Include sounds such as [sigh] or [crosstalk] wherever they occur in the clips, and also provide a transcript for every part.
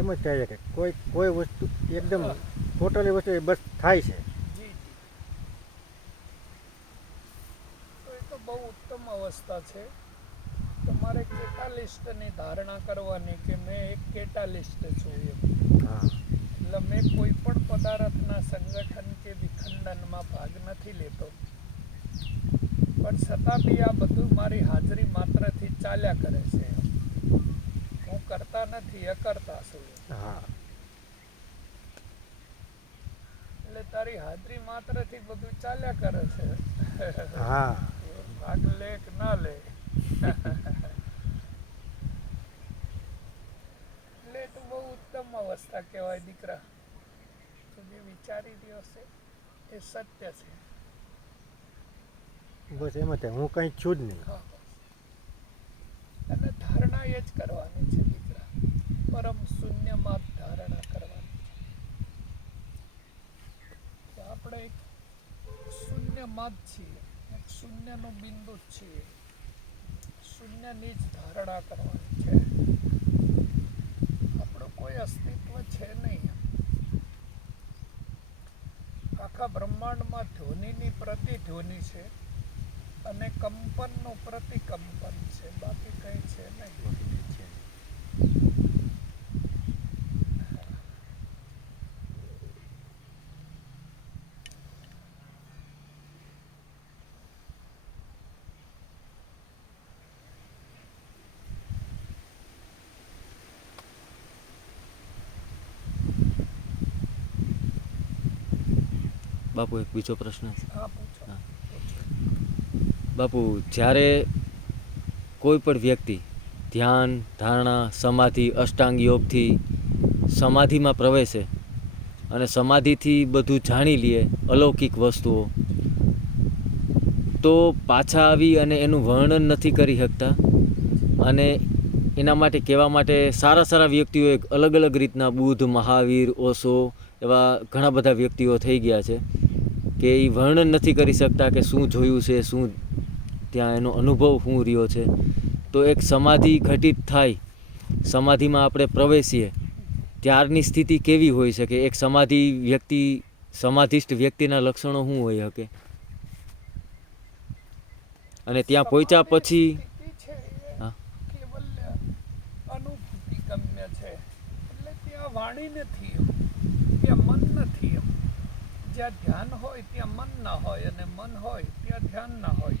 એમ જ કહે છે કે કોઈ કોઈ વસ્તુ એકદમ ટોટલી વસ્તુ એ બસ થાય છે. જી જી તો બહુ ઉત્તમ અવસ્થા છે. તમારે કેટાલિસ્ટની ધારણા કરવાની કે મેં એક કેટાલિસ્ટ છું એમ. હા. એટલે મેં કોઈ પણ પદાર્થના સંગઠન કે વિખંડનમાં ભાગ નથી લેતો. પણ છતાં બી આ બધું મારી હાજરી માત્રથી ચાલ્યા કરે છે કરતા નથી અકર્તા છું. હા. એટલે તારી હાજરી માત્રથી બધું ચાલ્યા કરે છે. હા. ભાગ લે કે ના લે. એટલે એ તો બહુ ઉત્તમ અવસ્થા કહેવાય દીકરા. તું જે વિચારી રહ્યો છે એ સત્ય છે. બસ એમાં હું કઈ છું જ નહીં. અને ધારણા એ જ કરવાની છે. પરમ શૂન્યમાં ધારણા કરવાની આપણે એક શૂન્યમાં જ છીએ એક શૂન્યનું બિંદુ જ છીએ શૂન્યની જ ધારણા કરવાની છે આપણું કોઈ અસ્તિત્વ છે નહીં આખા બ્રહ્માંડમાં ધ્વનિની પ્રતિધ્વનિ છે અને કંપનનું પ્રતિકંપન છે બાકી કંઈ છે નહીં બાપુ એક બીજો પ્રશ્ન. બાપુ જ્યારે કોઈ પણ વ્યક્તિ ધ્યાન ધારણા સમાધિ અષ્ટાંગ યોગથી સમાધિમાં પ્રવેશે અને સમાધિથી બધું જાણી લઈએ અલૌકિક વસ્તુઓ તો પાછા આવી અને એનું વર્ણન નથી કરી શકતા અને એના માટે કહેવા માટે સારા સારા વ્યક્તિઓ એક અલગ અલગ રીતના બુદ્ધ મહાવીર ઓશો એવા ઘણા બધા વ્યક્તિઓ થઈ ગયા છે. કે એ વર્ણન નથી કરી શકતા કે શું જોયું છે, શું ત્યાં એનો અનુભવ શું રહ્યો છે. તો એક સમાધિ ઘટિત થાય, સમાધિમાં આપણે પ્રવેશીએ, ત્યારની સ્થિતિ કેવી હોઈ શકે? એક સમાધિ વ્યક્તિ સમાધિસ્ટ વ્યક્તિના લક્ષણો શું હોઈ શકે? અને ત્યાં પહોંચ્યા પછી વાણી નથી એમ ત્યાં મન નથી એમ જ્યાં ધ્યાન હોય ત્યાં મન ન હોય અને મન હોય ત્યાં ધ્યાન ન હોય.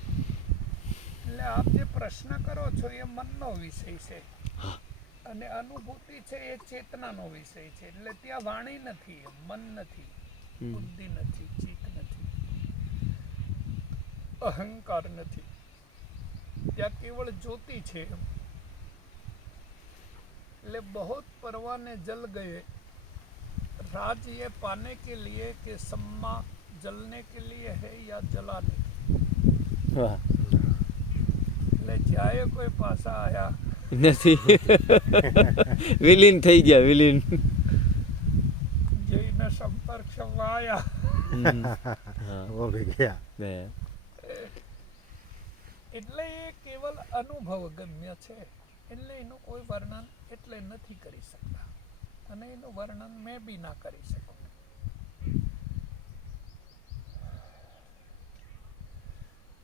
એટલે આપ જે પ્રશ્ન કરો છો એ મનનો વિષય છે. અને અનુભૂતિ છે એ ચેતનાનો વિષય છે. એટલે ત્યાં વાણી નથી મન નથી બુદ્ધિ નથી ચિત્ત નથી અહંકાર નથી. ત્યાં કેવળ જ્યોતિ છે. એટલે બહુ પરવાને જલ ગયે. राज ये पाने के लिए कि सम्मा जलने के लिए है या जलाने के लिए? વાહ એટલે જ્યારે કોઈ પાછા આયા નથી વિલીન થઈ ગયા વિલીન જઈને સંપર્ક સભા આયા હમ. હા ઓ ભી ગયા બે. એટલે એ કેવલ અનુભવ ગમ્ય છે એટલે એનું કોઈ વર્ણન એટલે નથી કરી શકતા અને એનું વર્ણન મેં બી ના કરી શકું.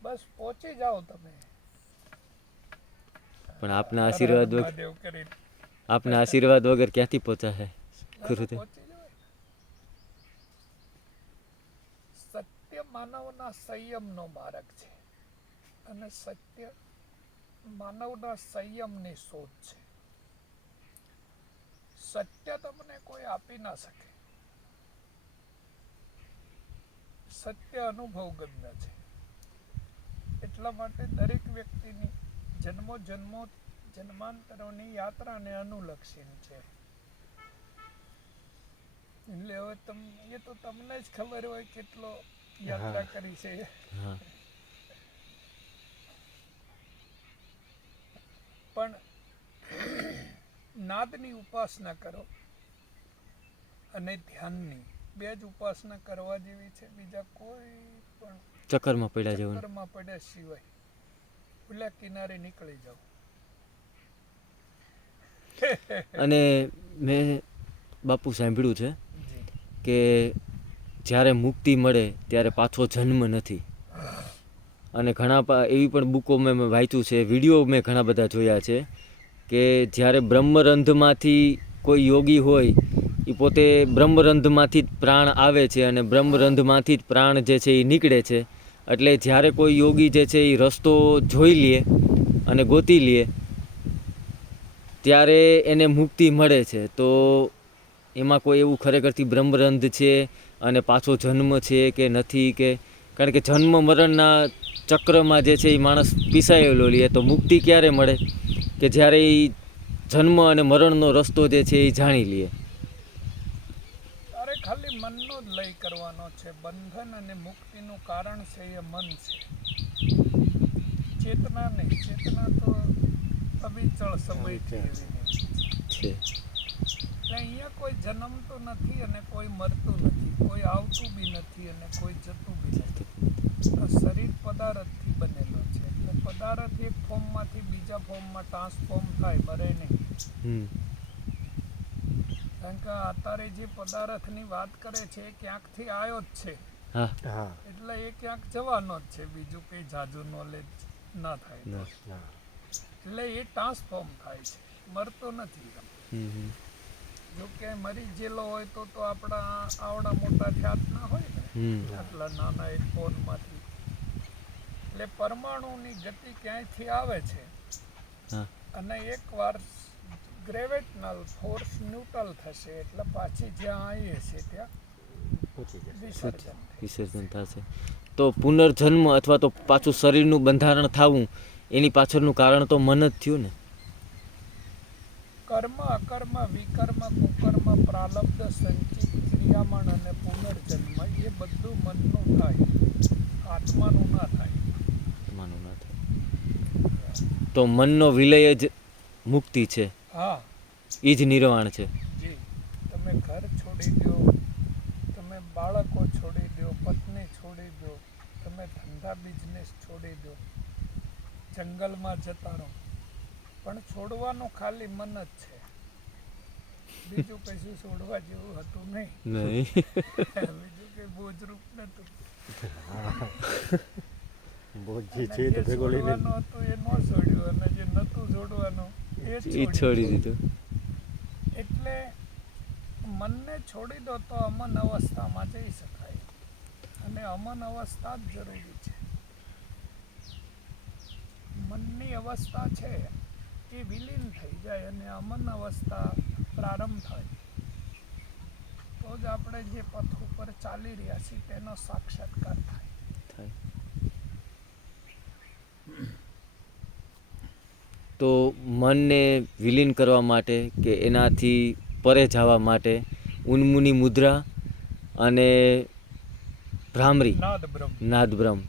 બસ પહોંચી જાઓ તમે. પણ આપના આશીર્વાદ વગર આપના આશીર્વાદ વગર ક્યાંથી પહોંચાશે હે? ગુરુદેવ. સત્ય માનવના સંયમનો માર્ગ છે. અને સત્ય માનવના સંયમની શોધ છે. સત્ય તમને કોઈ આપી ના શકે. સત્ય અનુભવ ગમ્ય છે. એટલા માટે દરેક વ્યક્તિની જન્મો જન્મો જન્માંતરોની યાત્રાને અનુલક્ષીને છે. એટલે હવે તમ એ તો તમને જ ખબર હોય કેટલો યાત્રા કરી છે. પણ નાદની ઉપાસના કરો અને ધ્યાનની. બે જ ઉપાસના કરવા જેવી છે બીજા કોઈ પણ ચક્કરમાં પડ્યા જવું ચક્કરમાં પડ્યા સિવાય ખુલ્લા કિનારે નીકળી જાઓ. [laughs] અને મેં બાપુ સાંભળ્યું છે કે જ્યારે મુક્તિ મળે ત્યારે પાછો જન્મ નથી. [sighs] અને ઘણા એવી પણ બુકો મેં મેં વાંચ્યું છે વીડિયો મેં ઘણા બધા જોયા છે. કે જ્યારે બ્રહ્મરંધમાંથી કોઈ યોગી હોય એ પોતે બ્રહ્મરંધમાંથી જ પ્રાણ આવે છે અને બ્રહ્મરંધમાંથી જ પ્રાણ જે છે એ નીકળે છે. એટલે જ્યારે કોઈ યોગી જે છે એ રસ્તો જોઈ લે અને ગોતી લે, ત્યારે એને મુક્તિ મળે છે. તો એમાં કોઈ એવું ખરેખરથી બ્રહ્મરંધ છે અને પાછો જન્મ છે કે નથી કે, કારણ કે જન્મ મરણના ચક્રમાં જે છે એ માણસ પીસાયેલો લે, તો મુક્તિ ક્યારે મળે? કે જ્યારે એ જન્મ અને મરણનો રસ્તો જે છે એ જાણી લે. અરે ખાલી મનનો જ લય કરવાનો છે. બંધન અને મુક્તિનું કારણ છે એ મન છે. ચેતના નહીં ચેતના તો અવિચળ સમય એવી છે. અહીંયા કોઈ જન્મતું નથી અને કોઈ મરતું નથી કોઈ આવતું બી નથી અને કોઈ જતું બી નથી. આ શરીર પદાર્થથી બનેલો પદાર્થ એક ફોર્મમાંથી બીજા ફોર્મમાં ટ્રાન્સફોર્મ થાય મરે નહીં. કારણ કે અત્યારે જે પદાર્થની વાત કરે છે એ ક્યાંકથી આવ્યો જ છે. હા. હા. એટલે એ ક્યાંક જવાનો જ છે બીજું કંઈ જાજુ નોલેજ ના થાય એટલે એ ટ્રાન્સફોર્મ થાય છે મરતો નથી. જો કે મરી ગયેલો હોય તો તો આપણા આવડા મોટા ખ્યાત ના હોય ને. આટલા નાના એક ફોનમાંથી એટલે પરમાણુની ગતિ ક્યાંયથી આવે છે? અને એકવાર ગ્રેવિટનલ ફોર્સ ન્યુટ્રલ થશે એટલે પાછી જ્યાં આવીએ છીએ ત્યાં વિસર્જન થશે. તો પુનર્જન્મ અથવા તો પાછું શરીરનું બંધારણ થવું એની પાછળનું કારણ તો મન જ થયું ને? કર્મ અકર્મ વિકર્મ કુકર્મ પ્રાલબ્ધ સંચિત ક્રિયામણ અને પુનર્જન્મ એ બધું મનનું થાય. આત્માનું ના થાય. તો મનનો વિલય જ મુક્તિ છે. હા. એ જ નિર્વાણ છે. જી. તમે ઘર છોડી દો તમે બાળકો છોડી દો પત્ની છોડી દો તમે ધંધા બિઝનેસ છોડી દો જંગલમાં જતા રહો. પણ છોડવાનું ખાલી મન જ છે. બીજું કશું છોડવા જેવું હતું નહીં? નહીં. બીજું કંઈ બોજરૂપ નતું [laughs] બોજી છે તો ભેગો લઈને એ ન છોડ્યું અને જે નતું છોડવાનું એ જ એ છોડ્યું. છોડી દીધું. એટલે મનને છોડી દો તો અમન અવસ્થામાં જઈ શકાય. અને અમન અવસ્થા જ જરૂરી છે. મનની અવસ્થા છે એ વિલીન થઈ જાય અને અમન અવસ્થા પ્રારંભ થાય. તો જ આપણે જે પથ ઉપર ચાલી રહ્યા છીએ તેનો સાક્ષાત્કાર થાય. થાય. તો મનને વિલીન કરવા માટે કે એનાથી પરે જવા માટે ઉન્મુની મુદ્રા અને ભ્રામરી નાદ બ્રહ્મ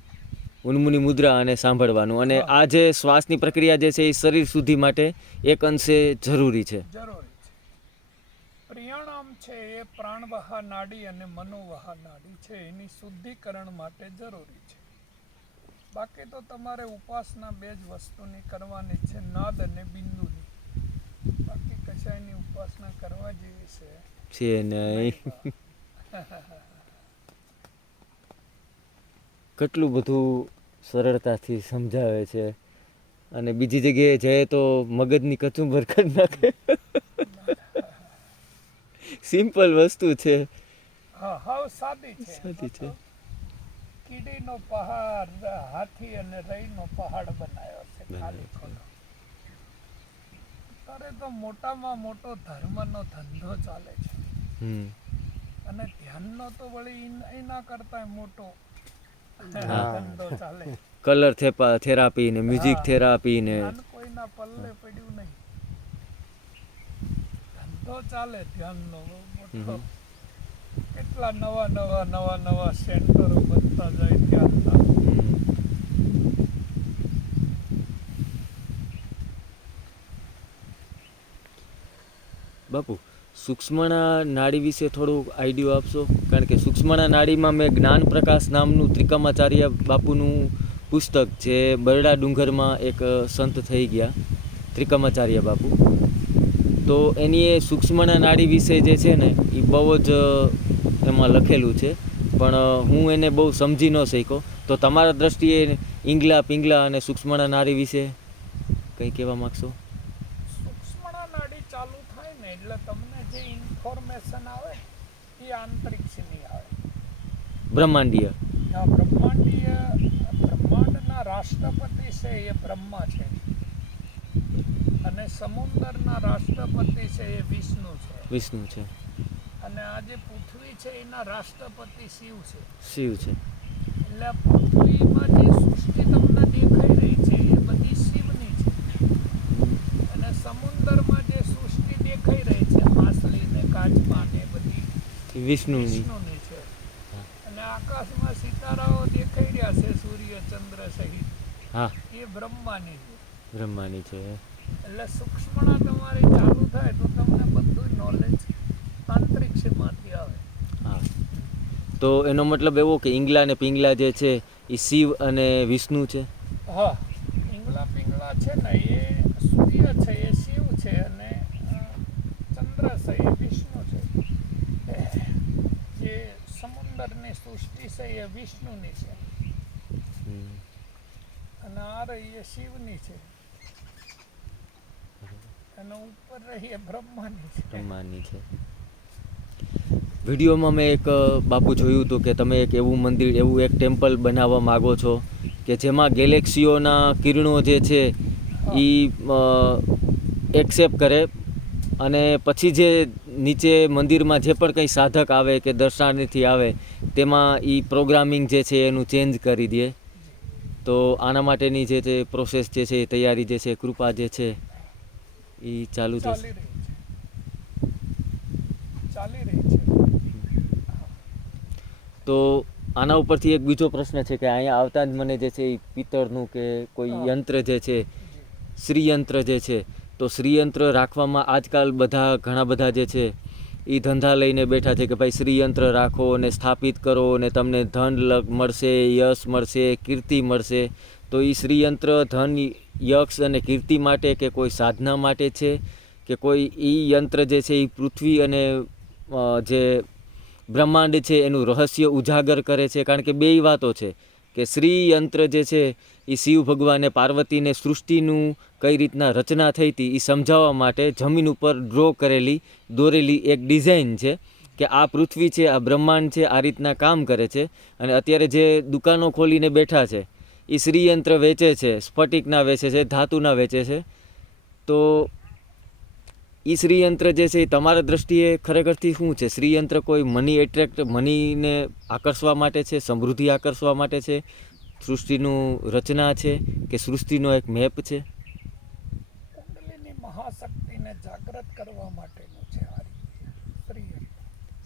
ઉન્મુની મુદ્રા અને સાંભળવાનું. અને આ જે શ્વાસની પ્રક્રિયા જે છે એ શરીર સુધી માટે એક અંશે જરૂરી છે. જરૂરી છે. પ્રિયાણામ છે એ પ્રાણવાહા નાડી અને મનોવાહા નાડી છે. એની શુદ્ધિકરણ માટે જરૂરી છે. બાકી તો તમારે ઉપાસના બે જ વસ્તુની કરવાની છે નાદ અને બિંદુની. બાકી કશાયની ઉપાસના કરવા જેવી છે. છે નહીં કેટલું બધું સરળતાથી સમજાવે છે. અને બીજી જગ્યાએ જઈએ તો મગજની કચુંબર કરી નાખે. [laughs] સિમ્પલ વસ્તુ છે. હા હા સાદી છે. સાદી છે. કીડીનો પહાડ હાથી અને રઈનો પહાડ બનાવ્યો છે ખાલી ખોલો. અત્યારે તો મોટામાં મોટો ધર્મનો ધંધો ચાલે છે. અને ધ્યાનનો તો વળી એના કરતા મોટો. ધંધો ચાલે. કલર થેરાપી ને મ્યુઝિક થેરાપી ને કોઈના પલ્લે પડ્યું નહીં. ધંધો ચાલે ધ્યાનનો મોટો. કેટલા નવા નવા નવા નવા સેન્ટરો બનતા જાય ત્યારના બાપુ, સૂક્ષ્મણા નાડી વિશે થોડું આઈડિયો આપશો? કારણ કે સૂક્ષ્મણા નાડીમાં મેં જ્ઞાન પ્રકાશ નામનું ત્રિકમાચાર્ય બાપુનું પુસ્તક જે બરડા ડુંગરમાં એક સંત થઈ ગયા, ત્રિકમાચાર્ય બાપુ. તો એની એ સૂક્ષ્મણા નાડી વિશે જે છે ને એ બહુ જ એમાં લખેલું છે. પણ હું એને બહુ સમજી ન શક્યો. તો તમારા દ્રષ્ટિએ ઈંગલા પિંગલા અને સૂક્ષ્મણા નારી વિશે કંઈ કહેવા માગશો? સૂક્ષ્મણા નાડી ચાલુ થાય ને એટલે તમને જે ઇન્ફોર્મેશન આવે એ આંતરિક્ષની આવે. બ્રહ્માંડીય. બ્રહ્માંડીય બ્રહ્માંડના રાષ્ટ્રપતિ છે એ બ્રહ્મા છે. અને સમુદ્રના રાષ્ટ્રપતિ છે એ વિષ્ણુ છે. વિષ્ણુ છે. અને આ જે પૃથ્વી છે એના રાષ્ટ્રપતિ શિવ છે. શિવ છે. એટલે પૃથ્વીમાં જે સૃષ્ટિ તમને દેખાઈ રહી છે એ બધી શિવની છે. અને સમુદ્રમાં જે સૃષ્ટિ દેખાઈ રહી છે માછલી ને કાચબા ને બધી વિષ્ણુની. છે. અને આકાશમાં સિતારાઓ દેખાઈ રહ્યા છે સૂર્ય ચંદ્ર સહિત. હા. એ બ્રહ્માની છે. બ્રહ્માની છે. એટલે સૂક્ષ્મણા તમારી ચાલુ થાય તો તમને બધું નોલેજ અંતરિક્ષમાંથી આવે. હા. તો એનો મતલબ એવો કે ઈંગલા ને પિંગલા જે છે એ શિવ અને વિષ્ણુ છે? હા. પિંગલા પિંગલા છે ને એ સૂર્ય છે એ શિવ છે અને ચંદ્ર છે એ વિષ્ણુ છે. એ જે સમુદ્રની સૃષ્ટિ છે એ વિષ્ણુની છે. અને આ રહી એ શિવની છે. અને ઉપર રહી એ બ્રહ્માની છે. બ્રહ્માની છે. વિડીયોમાં મેં એક બાપુ જોયું હતું કે તમે એક એવું મંદિર એવું એક ટેમ્પલ બનાવવા માગો છો કે જેમાં ગેલેક્સીઓના કિરણો જે છે એ એક્સેપ્ટ કરે અને પછી જે નીચે મંદિરમાં જે પણ કંઈ સાધક આવે કે દર્શનાર્થી આવે તેમાં એ પ્રોગ્રામિંગ જે છે એનું ચેન્જ કરી દે. તો આના માટેની જે છે પ્રોસેસ જે છે એ તૈયારી જે છે કૃપા જે છે એ ચાલુ થશે. ચાલી રહી છે. તો આના ઉપરથી એક બીજો પ્રશ્ન છે કે અહીંયા આવતા જ મને જે છે એ પિત્તળનું કે કોઈ યંત્ર જે છે શ્રીયંત્ર જે છે તો શ્રીયંત્ર રાખવામાં આજકાલ બધા ઘણા બધા જે છે એ ધંધા લઈને બેઠા છે કે ભાઈ શ્રીયંત્ર રાખો અને સ્થાપિત કરો અને તમને ધન મળશે યશ મળશે કીર્તિ મળશે. તો એ શ્રીયંત્ર ધન યક્ષ અને કીર્તિ માટે કે કોઈ સાધના માટે છે? કે કોઈ એ યંત્ર જે છે એ પૃથ્વી અને જે બ્રહ્માંડ છે, એનું રહસ્ય ઉજાગર કરે છે, કારણ કે બેય વાતો છે કે શ્રી યંત્ર જે છે, એ શિવ ભગવાને પાર્વતીને સૃષ્ટિનું કઈ રીતના રચના થઈ હતી, એ સમજાવવા માટે જમીન ઉપર ડ્રો કરેલી, દોરેલી એક ડિઝાઇન છે કે આ પૃથ્વી છે, આ બ્રહ્માંડ છે, આ રીતના કામ કરે છે. અને અત્યારે જે દુકાનો ખોલીને બેઠા છે, એ શ્રીયંત્ર વેચે છે, સ્ફટિકના વેચે છે, ધાતુના વેચે છે. તો એ શ્રીયંત્ર જે છે એ તમારા દ્રષ્ટિએ ખરેખરથી શું છે? શ્રીયંત્ર કોઈ મની એટ્રેક્ટ મનીને આકર્ષવા માટે છે સમૃદ્ધિ આકર્ષવા માટે છે? સૃષ્ટિનું રચના છે કે સૃષ્ટિનો એક મેપ છે? કુંડલીની મહાશક્તિને જાગૃત કરવા માટેનું છે આ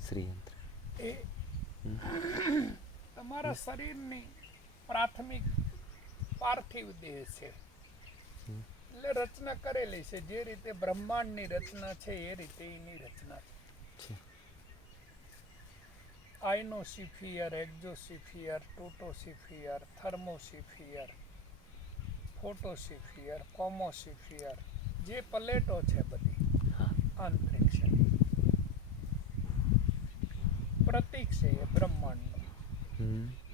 શ્રીયંત્ર. એ તમારા શરીરની પ્રાથમિક પાર્થિવ દેહ છે. એટલે રચના કરેલી છે. જે રીતે બ્રહ્માંડની રચના છે એ રીતે એની રચના છે. આઇનોસિફિયર એક્ઝોસિફિયર ટોટોસિફિયર થર્મોસિફિયર ફોટોસિફિયર કોમોસિફિયર જે પ્લેટો છે બધી. હા. અંતરિક્ષની પ્રતીક છે એ બ્રહ્માંડનું.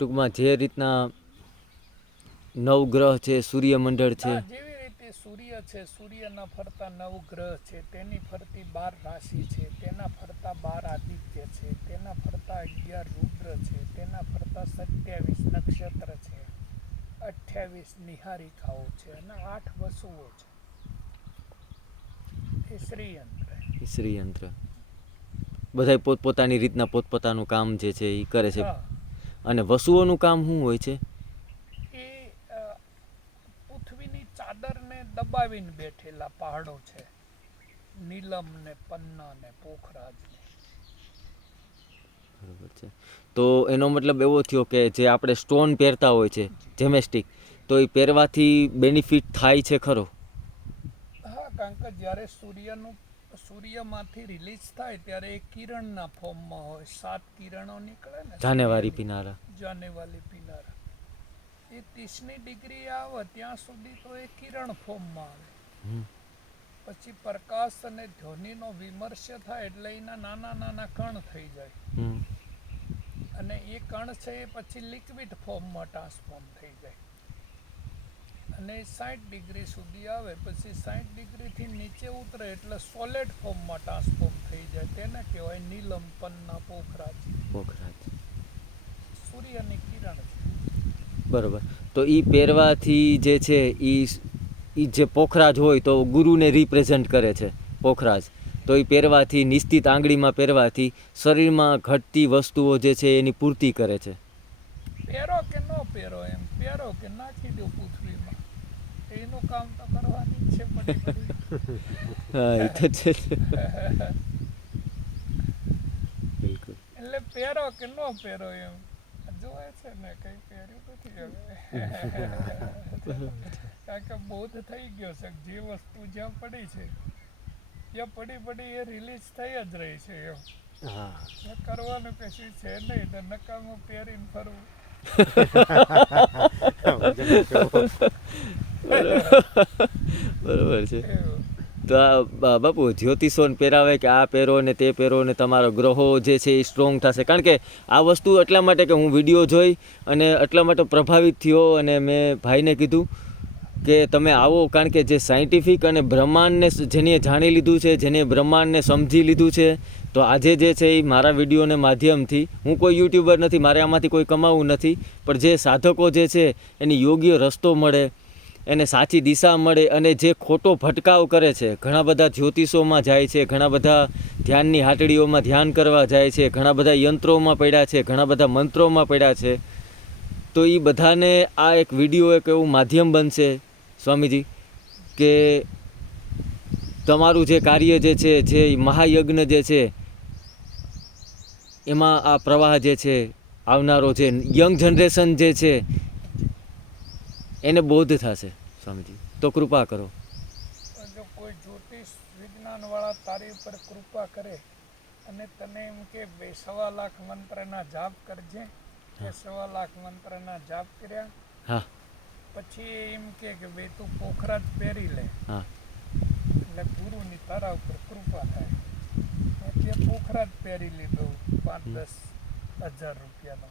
ટૂંકમાં જે રીતના નવગ્રહ છે સૂર્યમંડળ છે. જેવી રીતે સૂર્ય છે સૂર્યના ફરતા નવ ગ્રહ છે તેની ફરતી બાર રાશિ છે તેના ફરતા બાર આદિત્ય છે તેના ફરતા અગિયાર રુદ્ર છે તેના ફરતા સત્યાવીસ નક્ષત્ર છે અઠ્યાવીસ નિહારિકાઓ છે અને આઠ વસુઓ છે. એ શ્રીયંત્ર. શ્રીયંત્ર. બધાય પોતપોતાની રીતના પોતપોતાનું કામ જે છે એ કરે છે. અને વસુઓનું કામ શું હોય છે? એ પૃથ્વીની ચાદરને દબાવીને બેઠેલા પહાડો છે. નીલમ ને પન્ના ને પોખરાજ બરાબર છે. તો એનો મતલબ એવો થયો કે જે આપણે સ્ટોન પહેરતા હોય છે જેમેસ્ટિક તો એ પહેરવાથી બેનિફિટ થાય છે ખરો? હા કારણ કે જ્યારે સૂર્યનું સૂર્યમાંથી રિલીઝ થાય ત્યારે એ કિરણના ફોર્મમાં હોય. સાત કિરણો નીકળે ને જાનેવારી પિનારા. પીનારા પિનારા. એ ત્રીસની ડિગ્રી આવે ત્યાં સુધી તો એ કિરણ ફોર્મમાં આવે. પછી પ્રકાશ અને ધ્વનિનો વિમર્શ થાય એટલે એના નાના નાના કણ થઈ જાય. અને એ કણ છે એ પછી લિક્વિડ ફોર્મમાં ટ્રાન્સફોર્મ થઈ જાય. અને સાઠ ડિગ્રી સુધી આવે પછી સાઠ ડિગ્રીથી નીચે ઉતરે એટલે સોલેડ ફોર્મમાં ટ્રાન્સફોર્મ થઈ જાય. તેને કહેવાય નીલંપનના પન્ના પોખરાજ. પોખરાજ. સૂર્યની કિરણ છે. બરોબર. તો એ પહેરવાથી જે છે એ એ જે પોખરાજ હોય તો ગુરુને રિપ્રેઝન્ટ કરે છે પોખરાજ. તો એ પહેરવાથી નિશ્ચિત આંગળીમાં પહેરવાથી શરીરમાં ઘટતી વસ્તુઓ જે છે એની પૂર્તિ કરે છે. પહેરો કે ન પહેરો એમ પહેરો કે નાખી દો એનું કામ તો કરવાની જ છે પડી પડી હા એ તો છે બિલકુલ. એટલે પહેરો કે ન પહેરો એમ. જોવે છે ને કઈ પહેર્યું નથી હવે. કારણ કે બોધ થઈ ગયો છે જે વસ્તુ જ્યાં પડી છે ત્યાં પડી પડી એ રિલીઝ થઈ જ રહી છે એમ. કરવાનું કશું છે નહીં તો નકામું પહેરીને ફરવું [laughs] બરોબર. છે. તો આ બાપુ, જ્યોતિષોને પહેરાવે કે આ પહેરો ને તે પહેરો ને તમારો ગ્રહો જે છે એ સ્ટ્રોંગ થશે. કારણ કે આ વસ્તુ એટલા માટે કે હું વીડિયો જોઈ અને એટલા માટે પ્રભાવિત થયો અને મેં ભાઈને કીધું કે તમે આવો. કારણ કે જે સાયન્ટિફિક અને બ્રહ્માંડને જેને જાણી લીધું છે, જેને બ્રહ્માંડને સમજી લીધું છે, તો આજે જે છે એ મારા વિડીયોને માધ્યમથી, હું કોઈ યુટ્યુબર નથી, મારે આમાંથી કોઈ કમાવું નથી, પણ જે સાધકો જે છે, એની યોગ્ય રસ્તો મળે એને સાચી દિશા મળે અને જે ખોટો ભટકાવ કરે છે, ઘણા બધા જ્યોતિષોમાં જાય છે, ઘણા બધા ધ્યાનની હાટડીઓમાં ધ્યાન કરવા જાય છે, ઘણા બધા યંત્રોમાં પડ્યા છે, ઘણા બધા મંત્રોમાં પડ્યા છે, તો એ બધાને આ એક વીડિયો એક એવું માધ્યમ બનશે, સ્વામીજી, કે તમારું જે કાર્ય જે છે, જે મહાયજ્ઞ જે છે, એમાં આ પ્રવાહ જે છે, આવનારો જે યંગ જનરેશન જે છે, એને બોધ થશે. સ્વામીજી. તો કૃપા કરો. જો કોઈ જ્યોતિષ વિજ્ઞાન વાળા તારી ઉપર કૃપા કરે અને તને એમ કે બે સવા લાખ મંત્રના જાપ કરજે. બે સવા લાખ મંત્રના જાપ કર્યા. હા. પછી એમ કે કે બે તું જ પહેરી લે. હા. એટલે ગુરુની તારા ઉપર કૃપા થાય. એટલે જ પહેરી લીધો. પાંચ દસ હજાર રૂપિયાનો.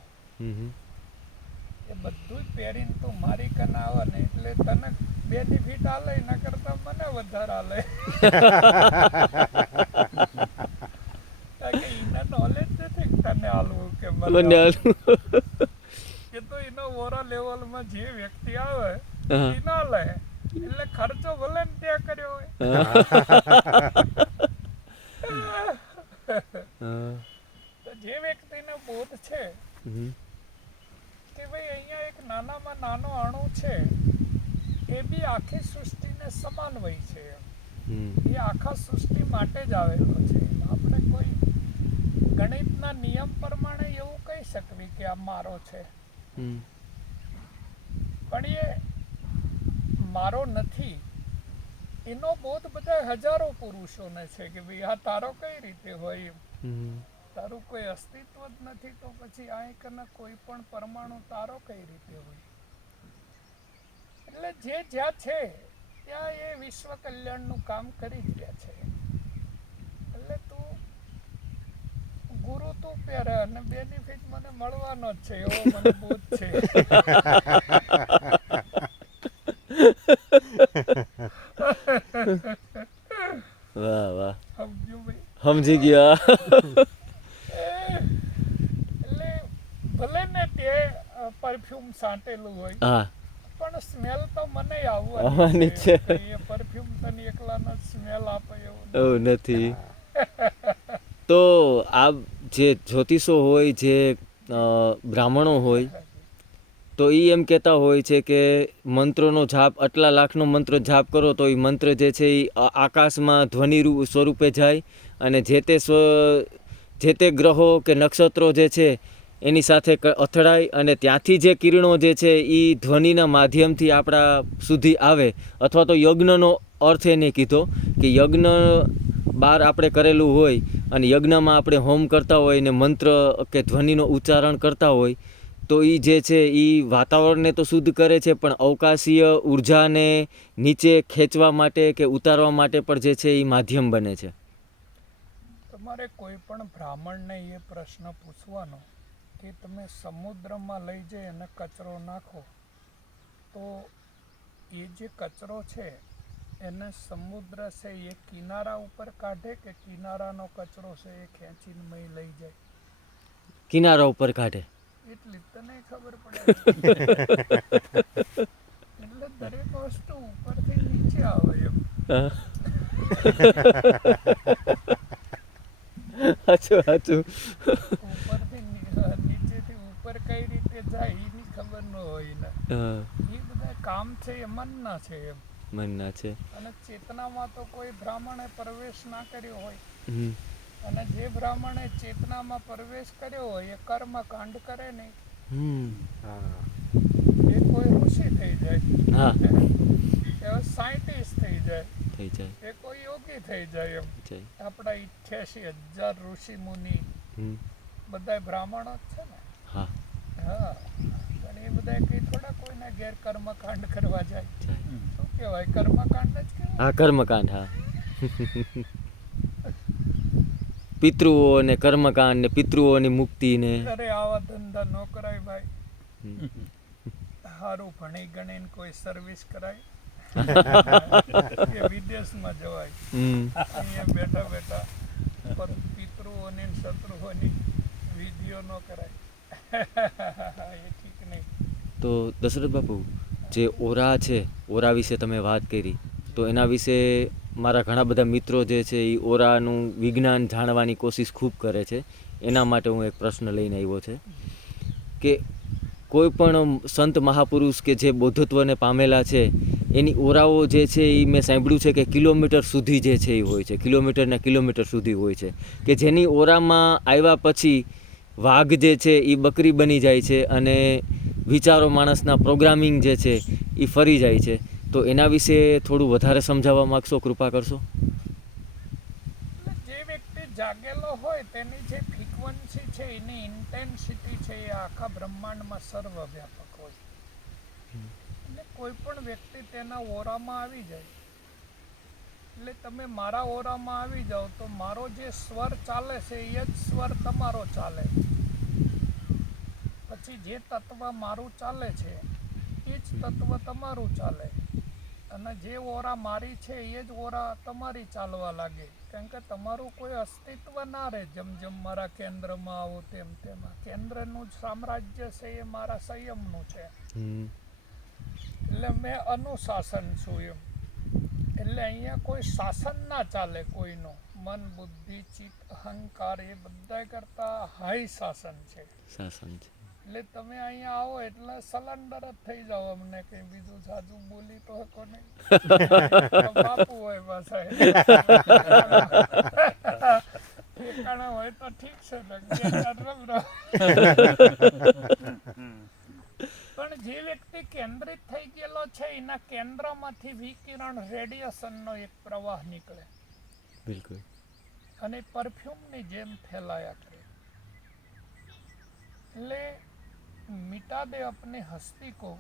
એ બધું જ પહેરીને તું મારી કને આવે ને એટલે તને બેનિફિટ આલે એના કરતા મને વધારે આલે. કે ઇને નોલેજ નથી તને આલવું કે મને કે આલવું. તો માં ઓરા લેવલમાં જે વ્યક્તિ આવે હા. એ ના લે એટલે ખર્ચો ભલે ને ત્યાં કર્યો હોય હા. તો જે વ્યક્તિને બોધ છે હમ. કે ભાઈ અહીંયા એક નાનામાં નાનો અણુ છે એ બી આખી સૃષ્ટિને સમાન વય છે એમ. હમ. એ આખા સૃષ્ટિ માટે જ આવેલો છે આપણે કોઈ ગણિતના નિયમ પ્રમાણે એવું કહી શકવી કે આ મારો છે હમ. પણ એ મારો નથી એનો બોધ હજારો પુરુષોને છે કે ભાઈ આ તારો કઈ રીતે હોય એમ. તારું કોઈ અસ્તિત્વ જ નથી તો પછી આ એકના કોઈ પણ પરમાણુ તારો કઈ રીતે હોય? એટલે જે જ્યાં છે ત્યાં એ વિશ્વ કલ્યાણનું કામ કરી જ રહ્યા છે. એટલે તું ગુરુ તું પહેરે અને બેનિફિટ મને મળવાનો જ છે એવો મને બોધ છે. Ha ha ભાઈ સમજી ગયા એટલે ભલે ને તે પરફ્યુમ સાંટેલું હોય હા. પણ સ્મેલ તો મને આવવાની છે. છે એ પરફ્યુમ તને એકલાનો સ્મેલ આપે એવું એવું નથી. તો આ જે જ્યોતિષો હોય જે બ્રાહ્મણો હોય તો એ એમ કહેતા હોય છે કે મંત્રોનો જાપ આટલા લાખનો મંત્ર જાપ કરો તો એ મંત્ર જે છે એ આકાશમાં ધ્વનિ સ્વરૂપે જાય અને જે તે સ્વ, જે તે ગ્રહો કે નક્ષત્રો જે છે, એની સાથે અથડાય અને ત્યાંથી જે કિરણો જે છે એ ધ્વનિના માધ્યમથી આપણા સુધી આવે. અથવા તો યજ્ઞનો અર્થ એને કીધો કે યજ્ઞ બહાર આપણે કરેલું હોય અને યજ્ઞમાં આપણે હોમ કરતા હોય ને મંત્ર કે ધ્વનિનો ઉચ્ચારણ કરતા હોય, તો એ જે છે એ વાતાવરણને તો શુદ્ધ કરે છે, પણ અવકાશીય ઉર્જાને નીચે ખેંચવા માટે કે ઉતારવા માટે પણ જે છે એ માધ્યમ બને છે. તમારે કોઈ પણ બ્રાહ્મણને એ પ્રશ્ન પૂછવાનો કે તમે સમુદ્રમાં લઈ જઈ અને કચરો નાખો તો એ જે કચરો છે એને સમુદ્ર છે એ કિનારા ઉપર કાઢે કે કિનારાનો કચરો છે એ ખેંચીને મય લઈ જાય? કિનારા ઉપર કાઢે. એટલી તને ખબર પડે? એટલે દરેક વસ્તુ ઉપરથી નીચે આવે એમ. [laughs] સાચું સાચું ઉપરથી નીચેથી ઉપર કઈ રીતે જાય એની ખબર ન હોય ને. એ બધા કામ છે એ મનના છે એમ. મનના છે. અને ચેતનામાં તો કોઈ બ્રાહ્મણે પ્રવેશ ના કર્યો હોય. હમ, અને જે બ્રાહ્મણે ચેતનામાં પ્રવેશ કર્યો હોય એ કર્મ કાંડ કરે નહીં. હમ, હા એ કોઈ ઋષિ થઈ જાય. હા એ સાયન્ટિસ્ટ થઈ જાય થઈ જાય. એ કોઈ યોગી થઈ જાય એમ. આપણા અઠ્યાસી હજાર ઋષિ મુનિ. હમ, બધા બ્રાહ્મણો જ છે ને? હા. હા. પણ એ બધા કઈ થોડા કોઈના ઘેર કર્મકાંડ કરવા જાય. જાય. શું કહેવાય? કર્મકાંડ જ કહેવાય. હા કર્મકાંડ હા. પિતૃઓ ને કર્મકાંડ ને પિતૃઓની મુક્તિ ને. અરે આવા ધંધા નો કરાય ભાઈ. સારું ભણી ગણીને કોઈ સર્વિસ કરાય. કે વિદેશમાં જવાય. અહીંયા બેઠા બેઠા પર પિતૃઓની શત્રુઓની વિધિઓ ન કરાય. [laughs] એ ઠીક નહીં. તો દશરથ બાપુ જે ઓરા છે ઓરા વિશે તમે વાત કરી તો એના વિશે મારા ઘણા બધા મિત્રો જે છે એ ઓરાનું વિજ્ઞાન જાણવાની કોશિશ ખૂબ કરે છે. એના માટે હું એક પ્રશ્ન લઈને આવ્યો છે કે કોઈ પણ સંત મહાપુરુષ કે જે બૌદ્ધત્વને પામેલા છે, એની ઓરાઓ જે છે એ મેં સાંભળ્યું છે કે કિલોમીટર સુધી જે છે એ હોય છે કિલોમીટરના કિલોમીટર સુધી હોય છે. કે જેની ઓરામાં આવ્યા પછી વાઘ જે છે એ બકરી બની જાય છે અને વિચારો માણસના પ્રોગ્રામિંગ જે છે એ ફરી જાય છે. તો એના વિશે થોડું વધારે સમજાવવા માગશો? કૃપા કરશો. જે વ્યક્તિ જાગેલો હોય તેની જે ફ્રીક્વન્સી છે એની ઇન્ટેન્સિટી છે એ આખા બ્રહ્માંડમાં સર્વવ્યાપક હોય. એટલે કોઈ પણ વ્યક્તિ તેના ઓરામાં આવી જાય, એટલે તમે મારા ઓરામાં આવી જાઓ તો મારો જે સ્વર ચાલે છે એ જ સ્વર તમારો ચાલે પછી જે તત્વ મારું ચાલે છે એ જ તત્વ તમારું ચાલે અને જે ઓરા મારી છે એ જ ઓરા તમારી ચાલવા લાગે. કારણ કે તમારું કોઈ અસ્તિત્વ ના રહે. જેમ જેમ મારા કેન્દ્રમાં આવો તેમ તેમ. કેન્દ્રનું જ સામ્રાજ્ય છે એ મારા સંયમનું છે. એટલે મેં અનુશાસન છું એમ. એટલે અહીંયા કોઈ શાસન ના ચાલે કોઈનું. મન બુદ્ધિ ચિત્ત અહંકાર એ બધા કરતા હાઈ શાસન છે. શાસન છે. એટલે તમે અહીંયા આવો એટલે સલન્ડર જ થઈ જાવ અમને કઈ. બીજું સાજુ બોલી તો શકો નહીં. [laughs] બાપુ હોય પાછા. ઠેકાણા હોય તો ઠીક છે. પણ જે વ્યક્તિ કેન્દ્રિત થઈ ગયેલો છે એના કેન્દ્રમાંથી વિકિરણ રેડિયેશનનો એક પ્રવાહ નીકળે. બિલકુલ. અને પરફ્યુમની જેમ ફેલાયા કરે. એટલે मिटा दे अपनी हस्ती को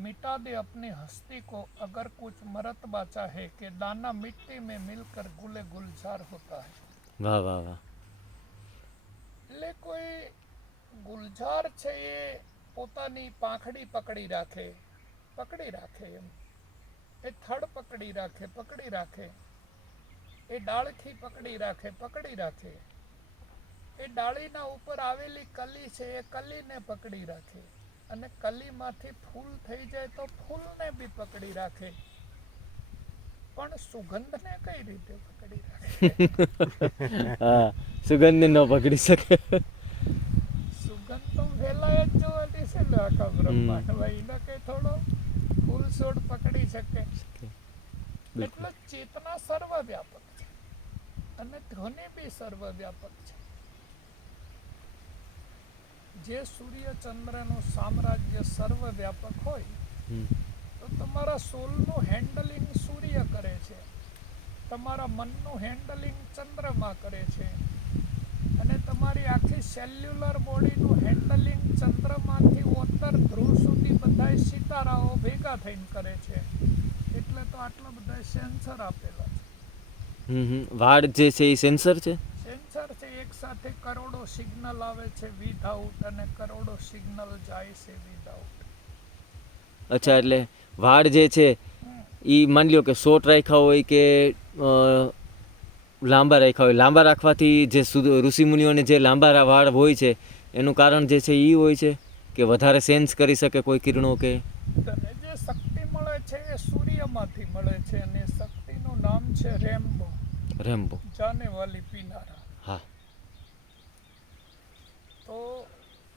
मिटा दे अपनी हस्ती को अगर कुछ मरतबा चाहे कि दाना मिट्टी में मिलकर गुले गुलजार होता है વાહ વાહ વાહ એટલે કોઈ ગુલજાર છે એ પોતાની પાંખડી પકડી રાખે પકડી રાખે એમ એ થડ પકડી રાખે પકડી રાખે એ ડાળખી પકડી રાખે પકડી રાખે એ ડાળીના ઉપર આવેલી કલી છે એ કલીને પકડી રાખે. અને કલીમાંથી ફૂલ થઈ જાય તો ફૂલને બી પકડી રાખે. પણ સુગંધને કઈ રીતે પકડી રાખે? [laughs] હા સુગંધ ન પકડી શકે. સુગંધ તો ફેલાય જ જોવાની છે ને આખા બ્રહ્માંડમાં. એને કઈ થોડો ફૂલ છોડ પકડી શકે. એટલે ચેતના સર્વવ્યાપક છે. અને ધ્વનિ બી સર્વવ્યાપક છે. જે સૂર્ય ચંદ્રનું સામ્રાજ્ય સર્વવ્યાપક હોય તો તમારા સોલનું હેન્ડલિંગ સૂર્ય કરે છે. તમારા મનનું હેન્ડલિંગ ચંદ્રમા કરે છે. અને તમારી આખી સેલ્યુલર બોડીનું હેન્ડલિંગ ચંદ્રમાંથી ઉત્તર ધ્રુવ સુધી બધા સિતારાઓ ભેગા થઈને કરે છે. એટલે તો આટલા બધા સેન્સર આપેલા છે. હમ હમ. વાળ જે છે એ સેન્સર છે? એક સાથે કરોડો સિગ્નલ આવે છે વિધાઉટ અને કરોડો સિગ્નલ જાય છે વિધાઉટ અચ્છા એટલે વાળ જે છે એ માની લ્યો કે શોર્ટ રાખ્યા હોય કે લાંબા રાખ્યા હોય. લાંબા રાખવાથી જે ઋષિમુનિઓને જે લાંબા વાળ હોય છે એનું કારણ જે છે એ હોય છે કે વધારે સેન્સ કરી શકે કોઈ કિરણો કે? જે શક્તિ મળે છે એ સૂર્યમાંથી મળે છે અને શક્તિનું નામ છે રેમ્બો. રેમ્બો. જાને વાલી પીનારા હા તો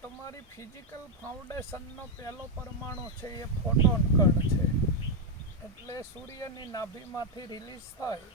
તમારી ફિઝિકલ ફાઉન્ડેશનનો પહેલો પરમાણુ છે એ ફોટોન કણ છે. એટલે સૂર્યની નાભીમાંથી રિલીઝ થાય